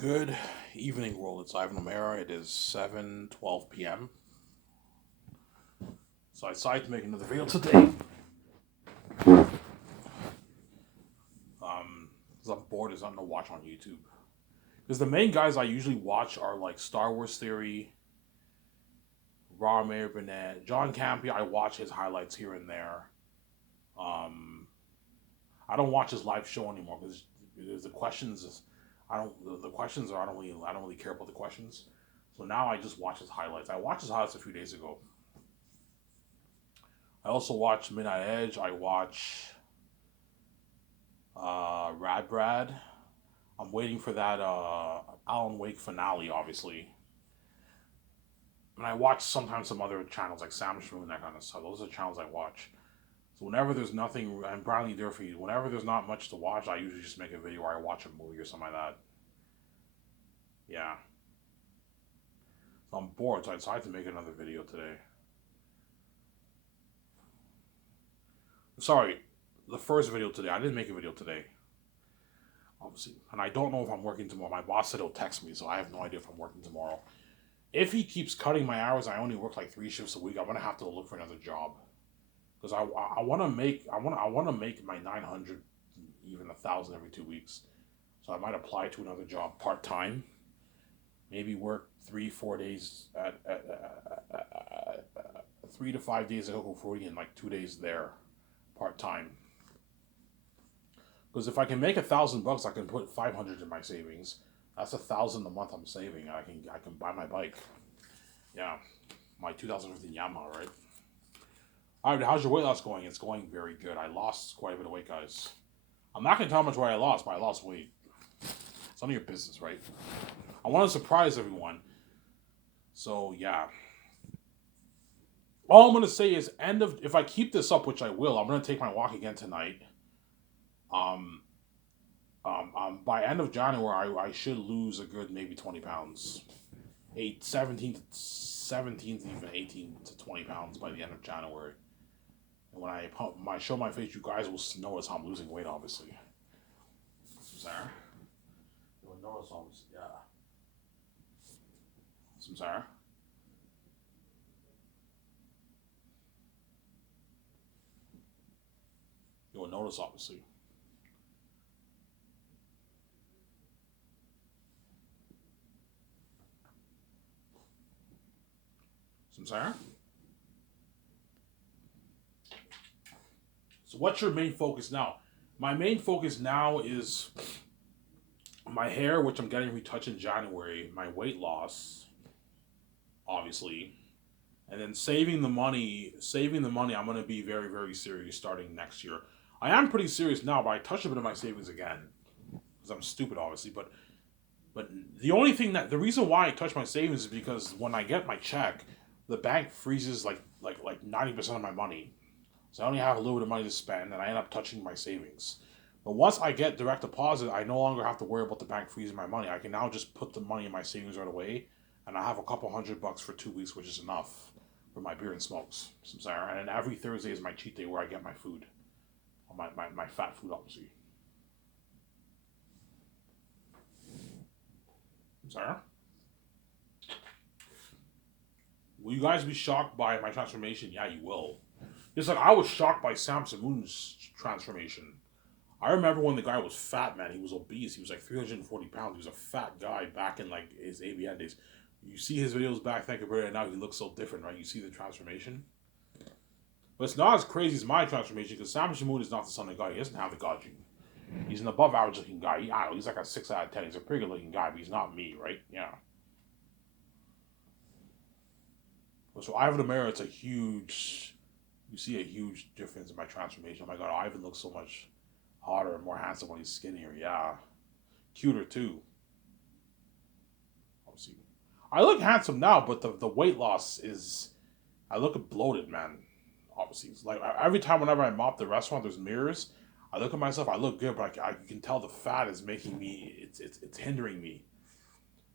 Good evening, world. It's Ivan O'Mara. It is 7:12 p.m. So I decided to make another video today. Because I'm bored. There's nothing to watch on YouTube. Because the main guys I usually watch are like Star Wars Theory, Raw Mayor Burnett, John Campea. I watch his highlights here and there. Um, I don't watch his live show anymore because the questions. I don't. The questions are. I don't really care about the questions. So now I just watch his highlights. I watched his highlights a few days ago. I also watch Midnight Edge. I watch Rad Brad. I'm waiting for that Alan Wake finale, obviously. And I watch sometimes some other channels like Sam Shmoon, that kind of stuff. Those are the channels I watch. So whenever there's nothing, and Bradley Durfee, whenever there's not much to watch, I usually just make a video where I watch a movie or something like that. Yeah. So I'm bored, so I decided to make another video today. Sorry, the first video today. I didn't make a video today, obviously. And I don't know if I'm working tomorrow. My boss said he'll text me, so I have no idea if I'm working tomorrow. If he keeps cutting my hours, I only work like 3 shifts a week. I'm gonna have to look for another job because I want to make I want to make my 900, even 1,000 every 2 weeks. So I might apply to another job part time. Maybe work 3 4 days at 3 to 5 days at Oklahoma and like 2 days there, part time. Because if I can make $1,000, I can put 500 in my savings. That's 1,000 a month I'm saving. I can buy my bike. Yeah, my 2015 Yamaha, right? All right, how's your weight loss going? It's going very good. I lost quite a bit of weight, guys. I'm not gonna tell how much weight I lost, but I lost weight. It's none of your business, right? I want to surprise everyone. So yeah. All I'm gonna say is if I keep this up, which I will, I'm gonna take my walk again tonight. Um, by end of January, I should lose a good maybe 20 pounds. 17th, even 18 to 20 pounds by the end of January. And when I show my face, you guys will notice how I'm losing weight, obviously. Sarah? You'll notice yeah. Some Sarah? You'll notice, obviously. Some Sarah? So what's your main focus now? My main focus now is my hair, which I'm getting retouched in January, my weight loss, obviously, and then saving the money. Saving the money, I'm gonna be very, very serious starting next year. I am pretty serious now, but I touched a bit of my savings again because I'm stupid, obviously. But the reason why I touch my savings is because when I get my check, the bank freezes like 90% of my money. So I only have a little bit of money to spend, and I end up touching my savings. But once I get direct deposit, I no longer have to worry about the bank freezing my money. I can now just put the money in my savings right away, and I have a couple $100 for 2 weeks, which is enough for my beer and smokes. And then every Thursday is my cheat day where I get my food, my fat food, obviously. Sarah? Will you guys be shocked by my transformation? Yeah, you will. Just like I was shocked by Samson Moon's transformation. I remember when the guy was fat, man. He was obese. He was like 340 pounds. He was a fat guy back in like his ABN days. You see his videos back then compared to now, he looks so different, right? You see the transformation. But it's not as crazy as my transformation because Sam Shamoon is not the son of God. He doesn't have the God gene. He's an above average looking guy. I don't know, he's like a 6 out of 10. He's a pretty good looking guy, but he's not me, right? Yeah. So Ivan Amara, it's a huge. You see a huge difference in my transformation. Oh my God, Ivan looks so much hotter and more handsome when he's skinnier. Yeah, cuter too. Obviously, I look handsome now, but the weight loss is. I look bloated, man. Obviously, it's like every time whenever I mop the restaurant, there's mirrors. I look at myself. I look good, but I can tell the fat is making me. It's hindering me.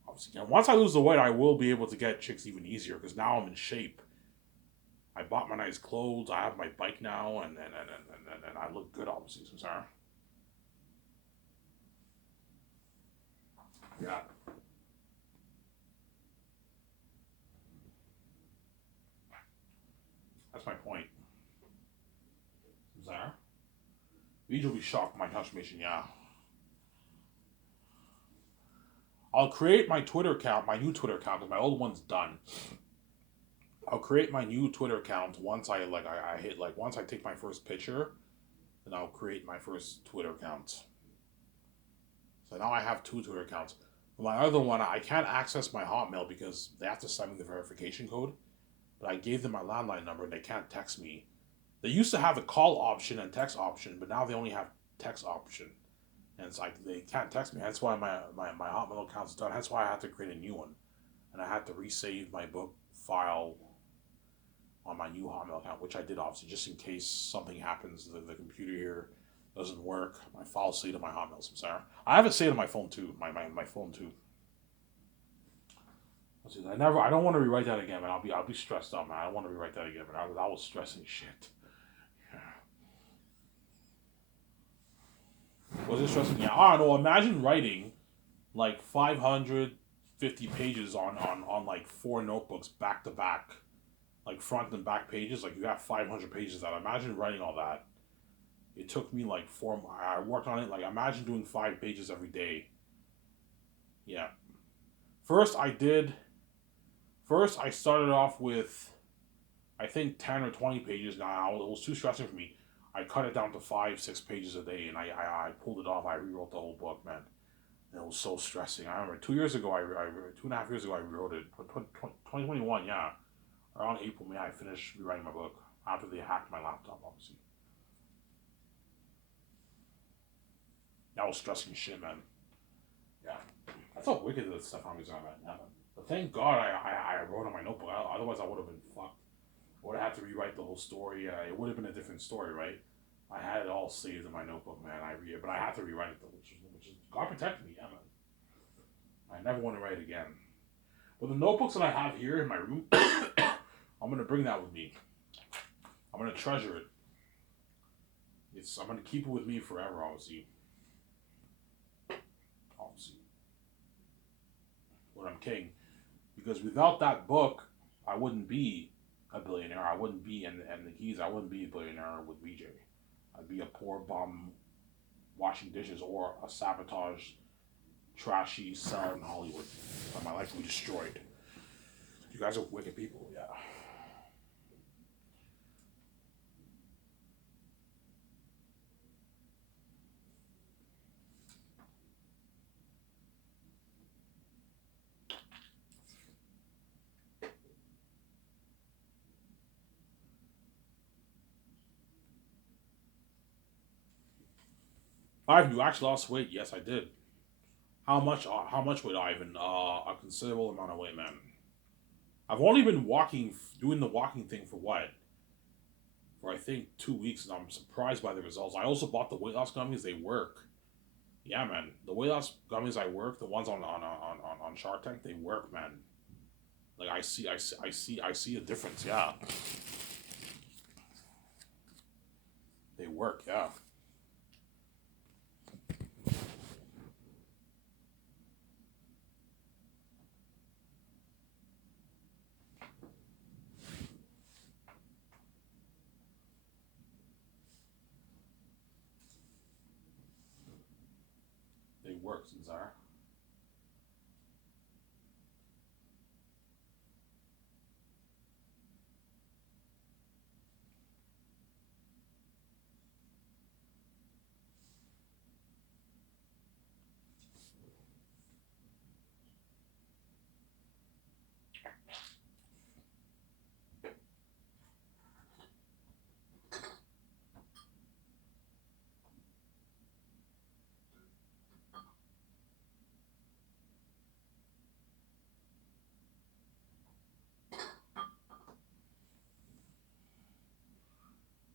Obviously, and once I lose the weight, I will be able to get chicks even easier because now I'm in shape. I bought my nice clothes. I have my bike now, and I look good, obviously. So sorry. Yeah. That's my point. Is there? You'll be shocked by my transformation, yeah. I'll create my Twitter account, my new Twitter account, because my old one's done. I'll create my new Twitter account once I hit once I take my first picture, then I'll create my first Twitter account. So now I have two Twitter accounts. My other one, I can't access my Hotmail because they have to send me the verification code. But I gave them my landline number and they can't text me. They used to have a call option and text option, but now they only have text option. And it's like they can't text me. That's why my Hotmail account's done. That's why I had to create a new one. And I had to resave my book file on my new Hotmail account, which I did obviously just in case something happens. The computer here doesn't work. My files stay to my Hotmail. So sorry. I have it saved on my phone too. My phone too. I don't want to rewrite that again, man. I'll be stressed out, man. I don't want to rewrite that again, man. I was stressing shit. Was it stressing? Yeah. I don't know. Imagine writing like 550 pages on like four notebooks back to back, like front and back pages. Like you got 500 pages out. Imagine writing all that. It took me like I worked on it. Like imagine doing 5 pages every day. Yeah. First I started off with, I think 10 or 20 pages. Now it was too stressing for me. I cut it down to 5-6 pages a day, and I pulled it off. I rewrote the whole book, man. And it was so stressing. I remember 2 years ago, 2.5 years ago, I rewrote it. 2021, yeah. Around April, May, I finished rewriting my book after they hacked my laptop, obviously. That was stressing shit, man. Yeah. That's how wicked this stuff I'm using, man. But thank God I wrote on my notebook. Otherwise, I would have been fucked. I would have had to rewrite the whole story. It would have been a different story, right? I had it all saved in my notebook, man. I read it, but I had to rewrite it, though, which is God protect me, yeah, man. I never want to write again. But the notebooks that I have here in my room, I'm gonna bring that with me. I'm gonna treasure it. I'm gonna keep it with me forever, obviously. Obviously. When I'm king. Because without that book, I wouldn't be a billionaire. I wouldn't be in the Keys. I wouldn't be a billionaire with BJ. I'd be a poor bum washing dishes or a sabotage, trashy star in Hollywood. But my life would be destroyed. You guys are wicked people, yeah. Ivan, you actually lost weight. Yes, I did. How much? How much weight, Ivan? A considerable amount of weight, man. I've only been doing the walking thing for what? For I think 2 weeks, and I'm surprised by the results. I also bought the weight loss gummies. They work. Yeah, man. The weight loss gummies I work, the ones on Shark Tank, they work, man. Like I see a difference. Yeah, they work. Yeah, they work, Zara.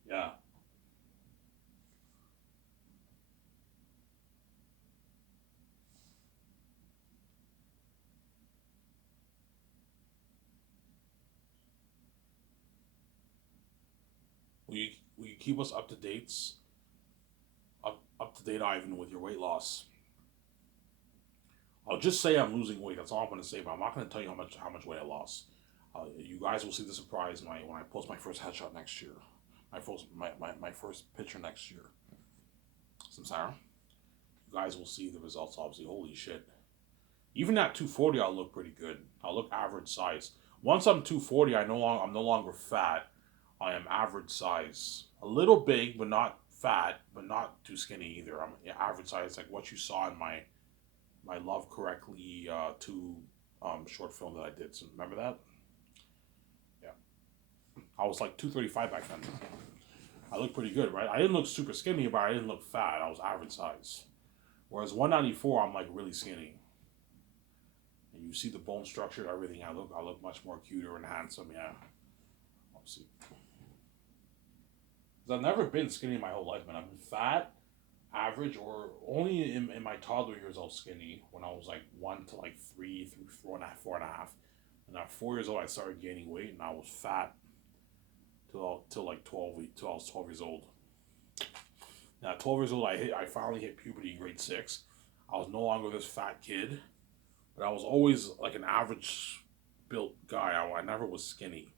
Yeah. Will you keep us up to dates? Up to date, Ivan, with your weight loss. I'll just say I'm losing weight. That's all I'm going to say. But I'm not going to tell you how much weight I lost. You guys will see the surprise when I post my first headshot next year. My first picture next year. Samsara. You guys will see the results. Obviously, holy shit. Even at 240, I'll look pretty good. I'll look average size. Once I'm 240, I'm no longer fat. I am average size. A little big, but not fat, but not too skinny either. I'm average size, like what you saw in my Love Correctly two short film that I did. So remember that? Yeah, I was like 235 back then. I looked pretty good, right? I didn't look super skinny, but I didn't look fat. I was average size. Whereas 194, I'm like really skinny. And you see the bone structure, everything. I look much more cuter and handsome. Yeah, obviously. Because I've never been skinny my whole life, man. I've been fat, average, or only in my toddler years I was skinny. When I was like 1 to 3 through 4.5. And at 4 years old, I started gaining weight, and I was fat till like 12, till I was 12 years old. Now, at 12 years old, I finally hit puberty in grade 6. I was no longer this fat kid, but I was always like an average built guy. I never was skinny.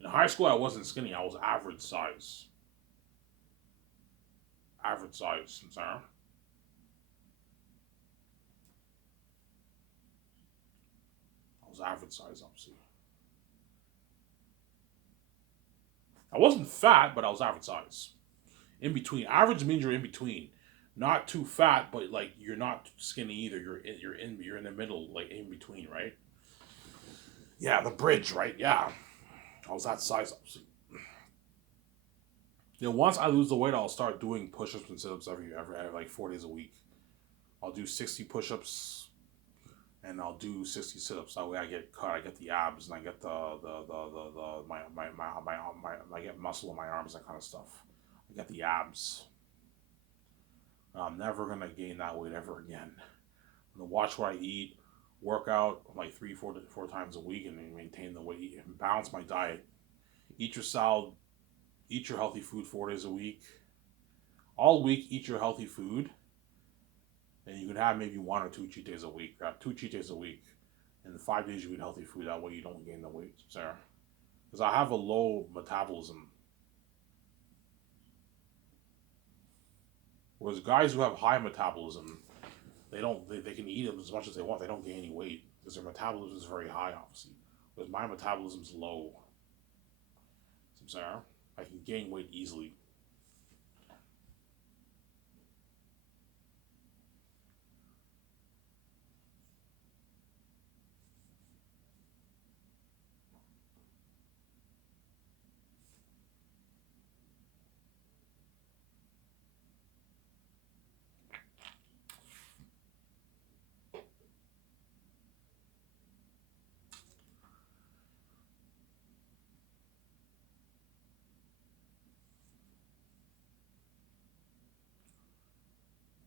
In high school, I wasn't skinny. I was average size. Average size, Sarah. I was average size, obviously. I wasn't fat, but I was average size. In between. Average means you're in between. Not too fat, but like you're not skinny either. You're in the middle, like in between, right? Yeah, the bridge, right? Yeah, I was that size. Once I lose the weight, I'll start doing push-ups and sit-ups every like 4 days a week. I'll do 60 push-ups and I'll do 60 sit-ups. That way I get cut, I get the abs, and I get the I get muscle in my arms, that kind of stuff. I get the abs. I'm never gonna gain that weight ever again. I'm gonna watch what I eat, work out like four times a week, and maintain the weight and balance my diet. Eat your salad, eat your healthy food 4 days a week. All week, eat your healthy food, and you can have maybe 1 or 2 cheat days a week. Have 2 cheat days a week, and 5 days you eat healthy food. That way you don't gain the weight, Sarah. Because I have a low metabolism. Whereas guys who have high metabolism, they can eat them as much as they want. They don't gain any weight because their metabolism is very high, obviously. Whereas my metabolism is low. Sarah, I can gain weight easily.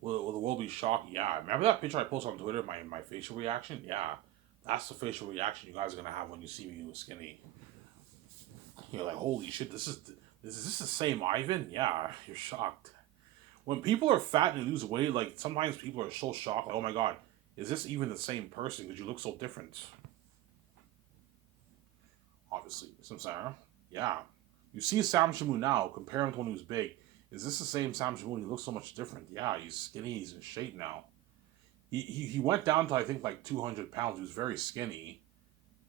Will the world be shocked? Yeah. Remember that picture I posted on Twitter? My facial reaction. Yeah, that's the facial reaction you guys are gonna have when you see me skinny. You're like, holy shit, is this the same Ivan? Yeah, you're shocked. When people are fat and lose weight, like sometimes people are so shocked, like, oh my god, is this even the same person? Because you look so different. Obviously, Sarah. Yeah. You see Sam Shamoon now, compare him to when he was big. Is this the same Sam Shamoon? He looks so much different. Yeah, he's skinny, he's in shape now. He went down to I think like 200 pounds. He was very skinny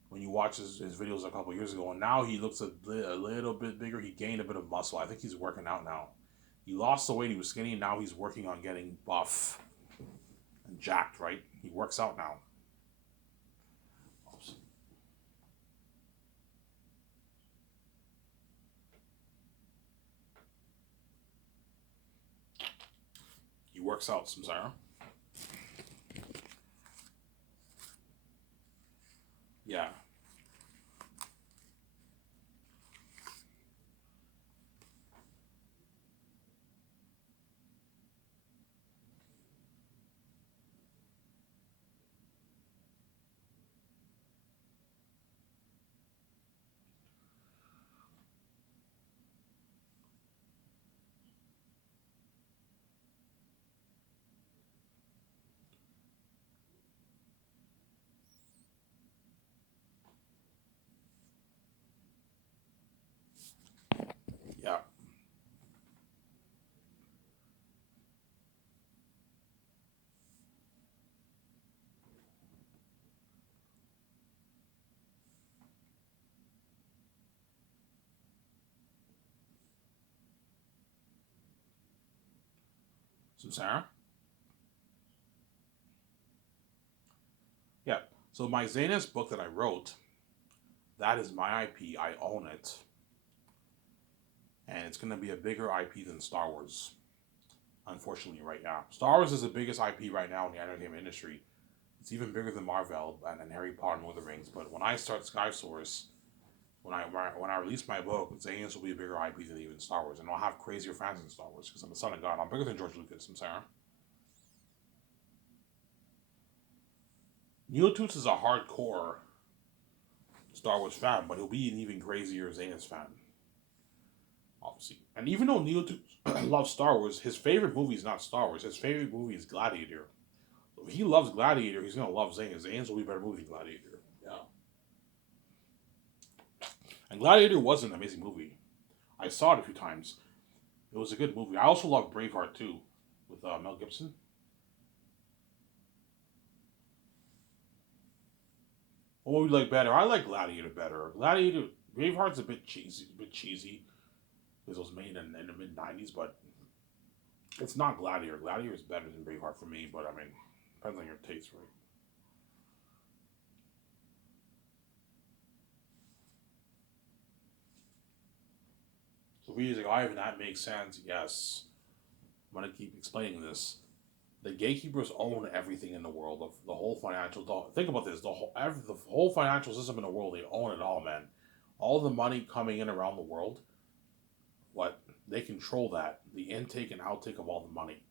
when you watch his videos a couple years ago, and now he looks a little bit bigger. He gained a bit of muscle. I think he's working out now. He lost the weight. He was skinny, and now he's working on getting buff and jacked. Right? He works out now. He works out, Samsara. Yeah. Sarah? Yeah. So my Zanus book that I wrote, that is my IP. I own it. And it's going to be a bigger IP than Star Wars. Unfortunately, right now. Star Wars is the biggest IP right now in the entertainment industry. It's even bigger than Marvel and Harry Potter and Lord of the Rings. But when I start Sky Source, when I release my book, Zane's will be a bigger IP than even Star Wars, and I'll have crazier fans than Star Wars because I'm the son of God. I'm bigger than George Lucas. I'm Sarah. Neil Toots is a hardcore Star Wars fan, but he'll be an even crazier Zanus fan, obviously. And even though Neil Toots loves Star Wars, his favorite movie is not Star Wars. His favorite movie is Gladiator. If he loves Gladiator, he's gonna love Zane's. Zane's will be a better movie than Gladiator. Yeah. And Gladiator was an amazing movie. I saw it a few times. It was a good movie. I also love Braveheart too, with Mel Gibson. What would you like better? I like Gladiator better. Gladiator, Braveheart's a bit cheesy, because it was made in the mid-90s, but it's not Gladiator. Gladiator is better than Braveheart for me, but I mean, depends on your taste, right? So he's like, Ivan, that makes sense. Yes. I'm gonna keep explaining this. The gatekeepers own everything in the world. Of the whole financial. Think about this. The whole financial system in the world. They own it all, man. All the money coming in around the world. What they control that the intake and outtake of all the money.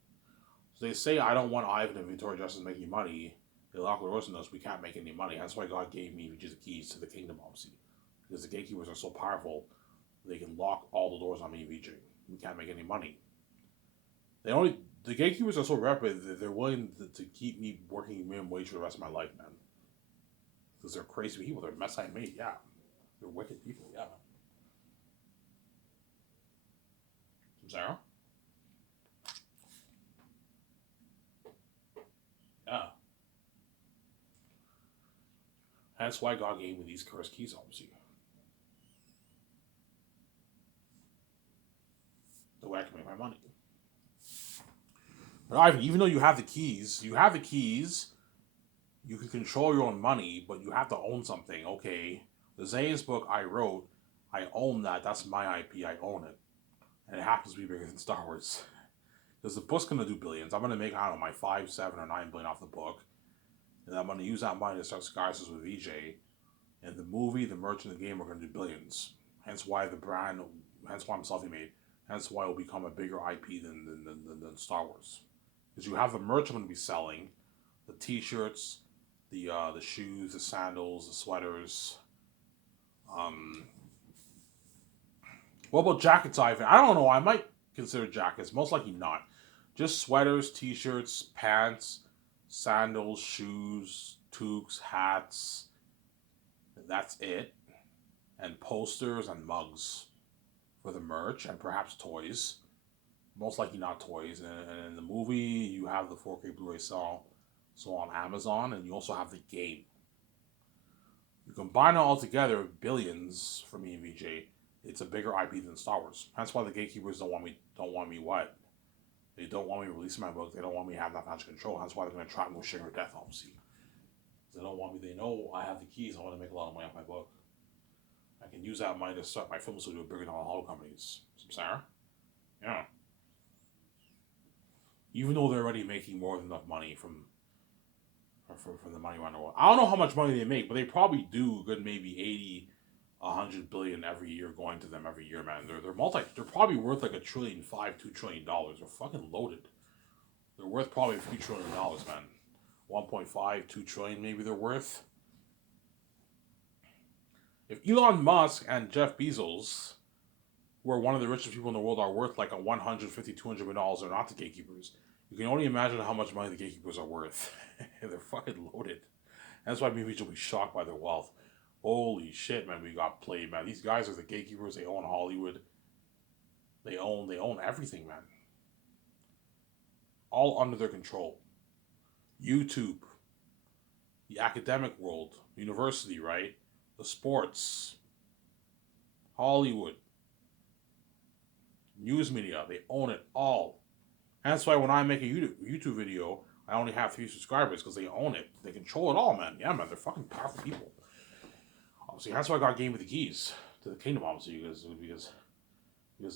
So they say, I don't want Ivan and Victoria Justice making money. They lock the doors on us. We can't make any money. That's why God gave me just the keys to the kingdom, obviously, because the gatekeepers are so powerful. They can lock all the doors on me and VJ. We can't make any money. The gatekeepers are so rapid that they're willing to keep me working minimum wage for the rest of my life, man. Because they're crazy people. They're mess I made, yeah. They're wicked people, yeah. Sarah? Yeah. That's why God gave me these cursed keys, obviously. The way I can make my money. But Ivan, even though you have the keys, you can control your own money, but you have to own something. Okay, the Zane's book I wrote, I own that. That's my IP. I own it. And it happens to be bigger than Star Wars. Because the book's going to do billions. I'm going to make, I don't know, my 5, 7, or 9 billion off the book. And I'm going to use that money to start Skysers with VJ. And the movie, the merch, and the game are going to do billions. Hence why the brand, hence why I'm self-made. Hence why it will become a bigger IP than Star Wars. Because you have the merch I'm going to be selling, the T-shirts, the shoes, the sandals, the sweaters. Um, what about jackets, Ivan? I don't know. I might consider jackets. Most likely not. Just sweaters, T-shirts, pants, sandals, shoes, toques, hats. That's it. And posters and mugs for the merch and perhaps toys. Most likely not toys. And in the movie, you have the 4K Blu-ray sale, so on Amazon, and you also have the game. You combine it all together, billions for me and VJ. It's a bigger IP than Star Wars. That's why the gatekeepers don't want me what? They don't want me releasing my book. They don't want me having that financial control. That's why they're going to trap me with sugar death, obviously. They don't want me. They know I have the keys. I want to make a lot of money off my book. I can use that money to start my film studio bigger than all the Hollywood companies. Some Sarah? Yeah. Even though they're already making more than enough money from the money around the world. I don't know how much money they make, but they probably do good maybe 80, 100 billion every year going to them every year, man. They're probably worth like $1.5 trillion, $2 trillion. They're fucking loaded. They're worth probably a few $1 trillion, man. 1.5, 2 trillion maybe they're worth. If Elon Musk and Jeff Bezos, who are one of the richest people in the world, are worth like a 150, $200 million, they're not the gatekeepers. You can only imagine how much money the gatekeepers are worth. They're fucking loaded. That's why maybe you'll be shocked by their wealth. Holy shit, man, we got played, man. These guys are the gatekeepers. They own Hollywood. They own everything, man. All under their control. YouTube, the academic world, university, right? The sports, Hollywood, news media, they own it all. And that's why when I make a YouTube video, I only have 3 subscribers because they own it. They control it all, man. Yeah, man, they're fucking powerful people. Obviously, that's why I got Game with the Keys to the kingdom, obviously, because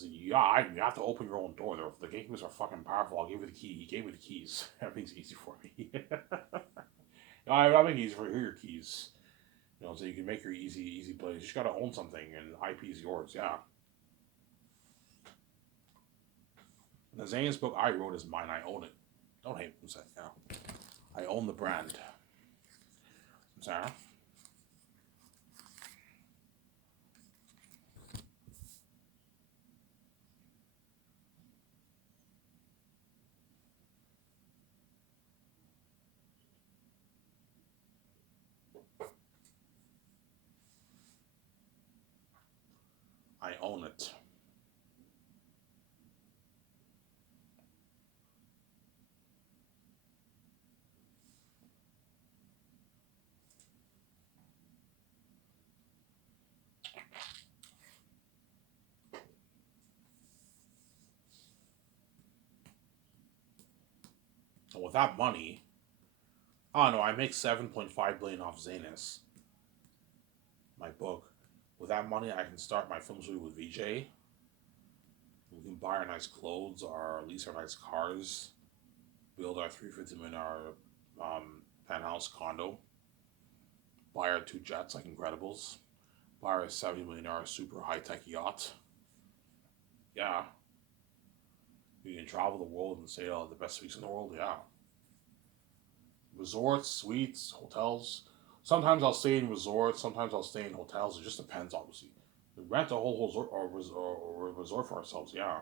you have to open your own door. The gatekeepers are fucking powerful. I'll give you the key. He gave me the keys. Everything's easy for me. I'm making it easy for you. Here are your keys. So you can make your easy plays. You just gotta own something, and IP is yours. Yeah. And the Zane's book I wrote is mine. I own it. Don't hate me. Yeah. I own the brand. Sarah. I own it. And with that money, I don't know. I make 7.5 billion off Zanus, my book. With that money, I can start my film studio with VJ. We can buy our nice clothes, or lease our nice cars, build our $350 million penthouse condo, buy our 2 jets like Incredibles, buy our $70 million super high tech yacht. Yeah. We can travel the world and stay at the best suites in the world. Yeah. Resorts, suites, hotels. Sometimes I'll stay in resorts. Sometimes I'll stay in hotels. It just depends, obviously. We rent a whole resort for ourselves. Yeah.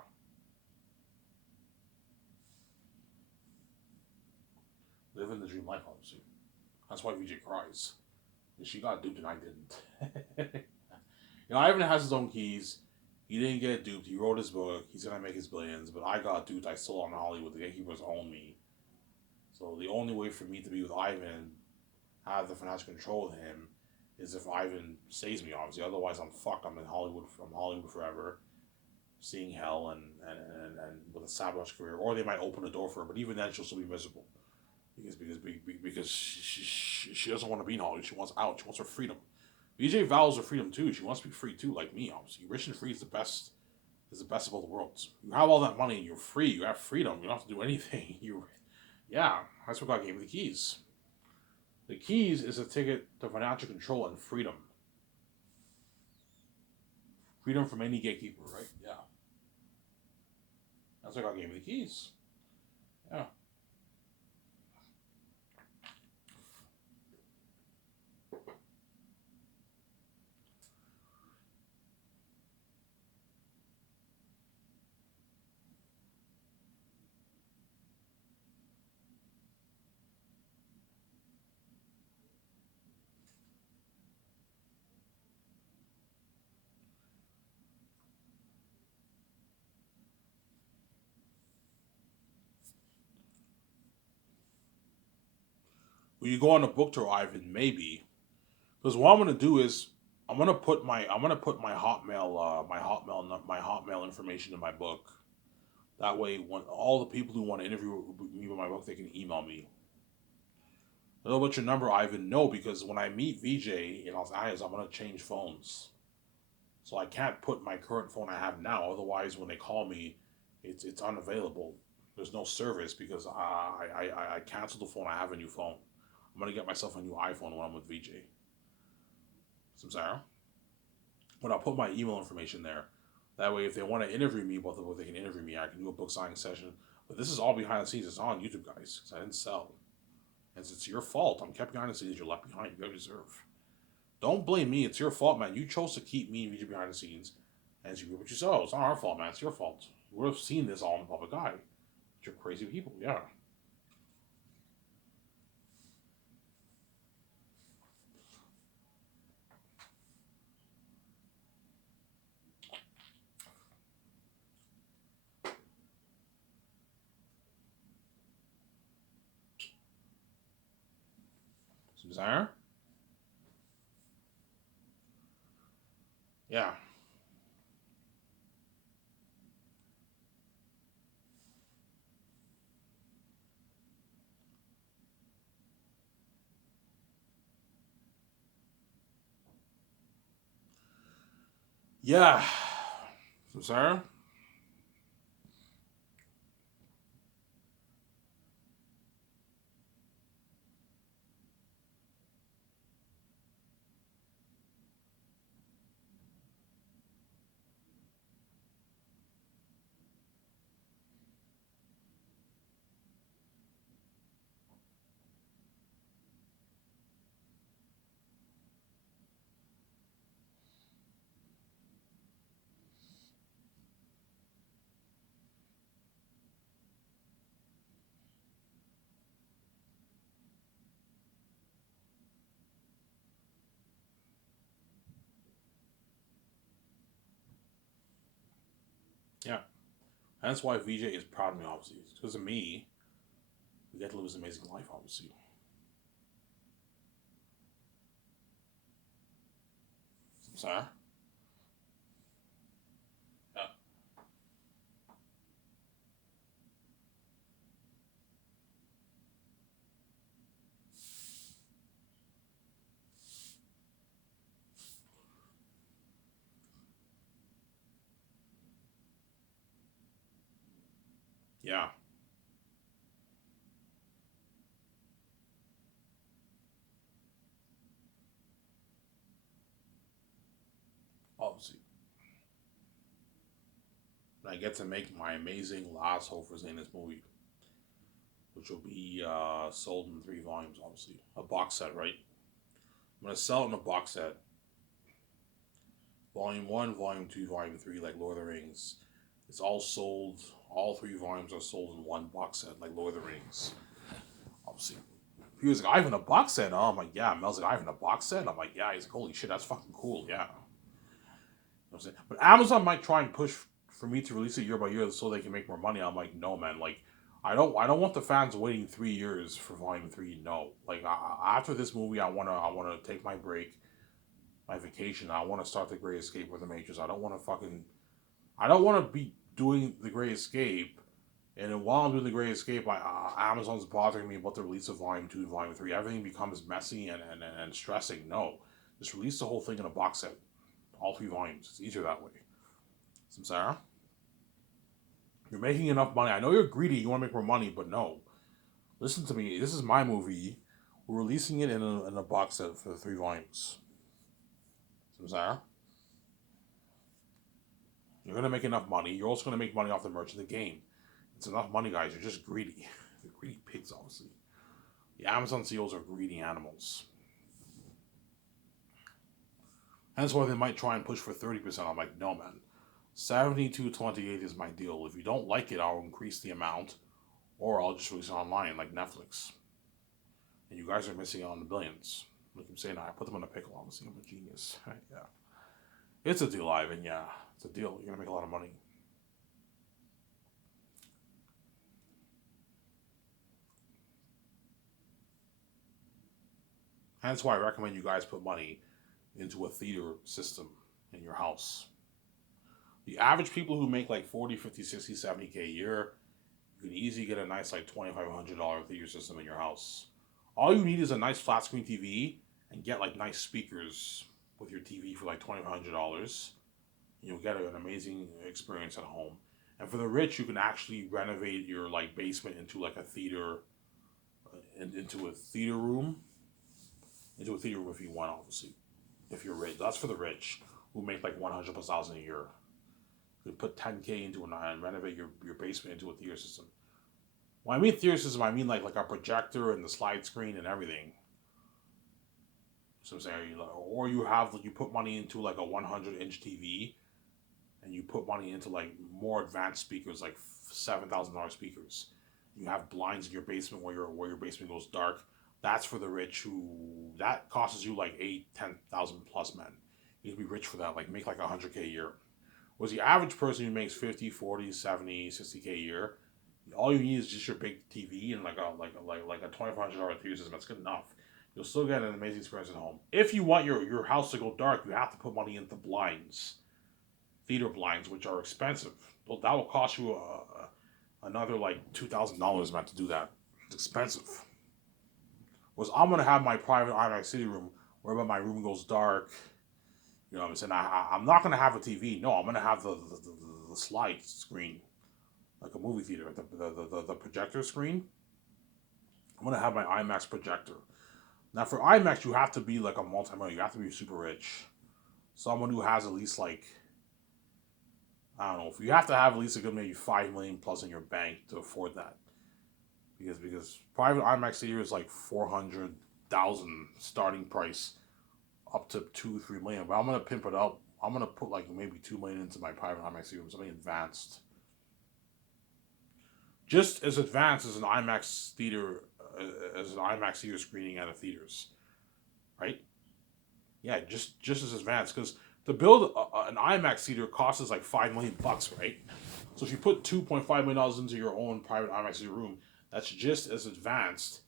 Living the dream life, obviously. That's why VJ cries. She got duped and I didn't. Ivan has his own keys. He didn't get duped. He wrote his book. He's gonna make his billions. But I got duped. I still on Hollywood. The gatekeepers own me. So the only way for me to be with Ivan, have the financial control of him, is if Ivan saves me. Obviously, otherwise I'm fucked. I'm in Hollywood. I'm Hollywood forever, seeing hell and with a sabotage career. Or they might open a door for her. But even then, she'll still be miserable because she doesn't want to be in Hollywood. She wants out. She wants her freedom. VJ values her freedom too. She wants to be free too, like me. Obviously, rich and free is the best. Is the best of both worlds. You have all that money and you're free. You have freedom. You don't have to do anything. Yeah. That's what God gave me the keys. The keys is a ticket to financial control and freedom. Freedom from any gatekeeper, right? Yeah. That's why God gave me the keys. Yeah. When you go on a book tour, Ivan, maybe. Because what I'm gonna do is I'm gonna put my Hotmail information in my book. That way, when all the people who want to interview me with my book, they can email me. I don't know about your number, Ivan. No, because when I meet VJ in Los Angeles, I'm gonna change phones, so I can't put my current phone I have now. Otherwise, when they call me, it's unavailable. There's no service because I canceled the phone. I have a new phone. I'm gonna get myself a new iPhone when I'm with VJ. Samsara. But I'll put my email information there. That way, if they want to interview me, both of them, they can interview me. I can do a book signing session. But this is all behind the scenes. It's on YouTube, guys, because I didn't sell. And it's your fault. I'm kept behind the scenes. You're left behind. You deserve. Don't blame me. It's your fault, man. You chose to keep me and VJ behind the scenes. And you what you saw. It's not our fault, man. It's your fault. We would have seen this all in the public eye. But you're crazy people. Yeah. Desire? Yeah. Yeah. Sarah? Yeah. That's why VJ is proud of me, obviously. Because of me, we get to live this amazing life, obviously. Sarah? Yeah. Yeah. Obviously. And I get to make my amazing last hope for Zayn's movie, which will be sold in 3 volumes, obviously. A box set, right? I'm going to sell it in a box set. Volume 1, Volume 2, Volume 3, like Lord of the Rings. It's all sold. All 3 volumes are sold in one box set, like Lord of the Rings. Obviously. He was like, I have in a box set. Oh, I'm like, yeah. Mel's like, I have in a box set. I'm like, yeah. He's like, holy shit, that's fucking cool. Yeah. You know what I'm saying? But Amazon might try and push for me to release it year by year so they can make more money. I'm like, no, man. Like, I don't want the fans waiting 3 years for Volume 3. No. Like, after this movie, I wanna take my break, my vacation. I want to start the Great Escape with the Matrix. I don't want to be doing the Great Escape, and then while I'm doing the Great Escape, Amazon's bothering me about the release of Volume 2 and Volume 3. Everything becomes messy and stressing. No, just release the whole thing in a box set, all 3 volumes. It's easier that way. Samsara, you're making enough money. I know you're greedy. You want to make more money, but no. Listen to me. This is my movie. We're releasing it in a box set for the 3 volumes. Samsara, you're gonna make enough money. You're also gonna make money off the merch of the game. It's enough money, guys. You're just greedy. They're greedy pigs, obviously. The Amazon seals are greedy animals. Hence why they might try and push for 30%. I'm like, no, man. 72.28 is my deal. If you don't like it, I'll increase the amount, or I'll just release it online like Netflix. And you guys are missing out on the billions. Like I'm saying, I put them in a pickle. Obviously, I'm a genius. Yeah, it's a deal, Ivan. Yeah, it's a deal. You're gonna make a lot of money. Hence why I recommend you guys put money into a theater system in your house. The average people who make like 40, 50, 60, 70K a year, you can easily get a nice like $2,500 theater system in your house. All you need is a nice flat screen TV and get like nice speakers with your TV for like $2,500. You'll get an amazing experience at home. And for the rich, you can actually renovate your like basement into like a theater, into a theater room, into a theater room if you want, obviously. If you're rich, that's for the rich who make like 100 plus thousand a year. You put 10K into an and renovate your basement into a theater system. When I mean theater system, I mean like a projector and the slide screen and everything. So I'm saying, or you have you put money into like a 100-inch TV, and you put money into like more advanced speakers, like $7,000 speakers. You have blinds in your basement where your basement goes dark. That's for the rich who that costs you like 8, 10,000 plus, man. You need to be rich for that. Like make like 100K a year. Was the average person who makes 50, 40, 70, 60K a year, all you need is just your big TV and like a $2,500 theater system. That's good enough. You'll still get an amazing experience at home. If you want your house to go dark, you have to put money into blinds, theater blinds, which are expensive. Well, that will cost you another like $2,000, man, to do that. It's expensive. Was I'm gonna have my private IMAX City room, where my room goes dark. You know what I'm saying? I'm not gonna have a TV. No, I'm gonna have the slide screen, like a movie theater, the projector screen. I'm gonna have my IMAX projector. Now for IMAX, you have to be like a multimillionaire. You have to be super rich. Someone who has at least like, I don't know, if you have to have at least a good maybe 5 million plus in your bank to afford that. Because private IMAX theater is like 400,000 starting price up to 2-3 million. But I'm gonna pimp it up. I'm gonna put like maybe 2 million into my private IMAX theater, something advanced. Just as advanced as an IMAX theater, as an IMAX theater screening at a theaters, right? Yeah, just as advanced, because to build an IMAX theater costs us like $5 million, right? So if you put $2.5 million into your own private IMAX theater room, that's just as advanced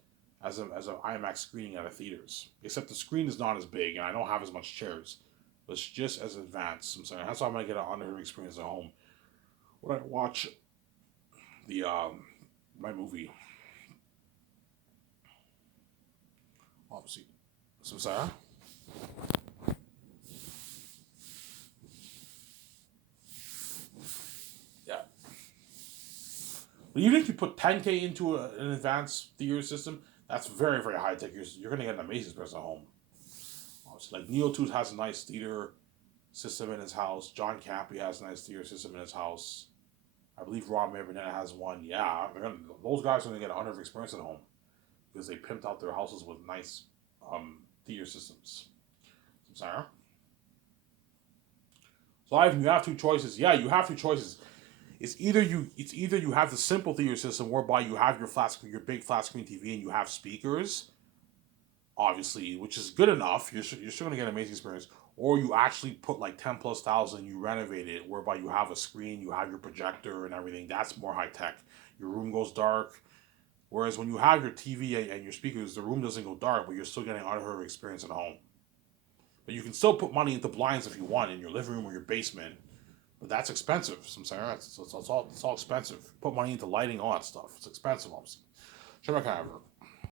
as an IMAX screening at a theaters. Except the screen is not as big, and I don't have as much chairs. But it's just as advanced. I'm saying that's why I'm gonna get an under experience at home when I watch the my movie. Obviously, so Sarah. Yeah. But even if you put 10K into an advanced theater system, that's very, very high tech. You're going to get an amazing person at home. Obviously, like Neo 2 has a nice theater system in his house. John Cappy has a nice theater system in his house. I believe Rob Marinetta has one. Yeah, those guys are going to get a ton of experience at home because they pimped out their houses with nice theater systems. Sarah? So Ivan, you have two choices. Yeah, you have two choices. It's either you have the simple theater system whereby you have your flat screen, your big flat screen TV, and you have speakers, obviously, which is good enough. You're still gonna get an amazing experience. Or you actually put like 10 plus thousand, you renovate it, whereby you have a screen, you have your projector and everything. That's more high tech. Your room goes dark. Whereas when you have your TV and your speakers, the room doesn't go dark, but you're still getting unheard experience at home. But you can still put money into blinds if you want in your living room or your basement. But that's expensive. So I'm saying it's all expensive. Put money into lighting, all that stuff. It's expensive, obviously. Sure, however.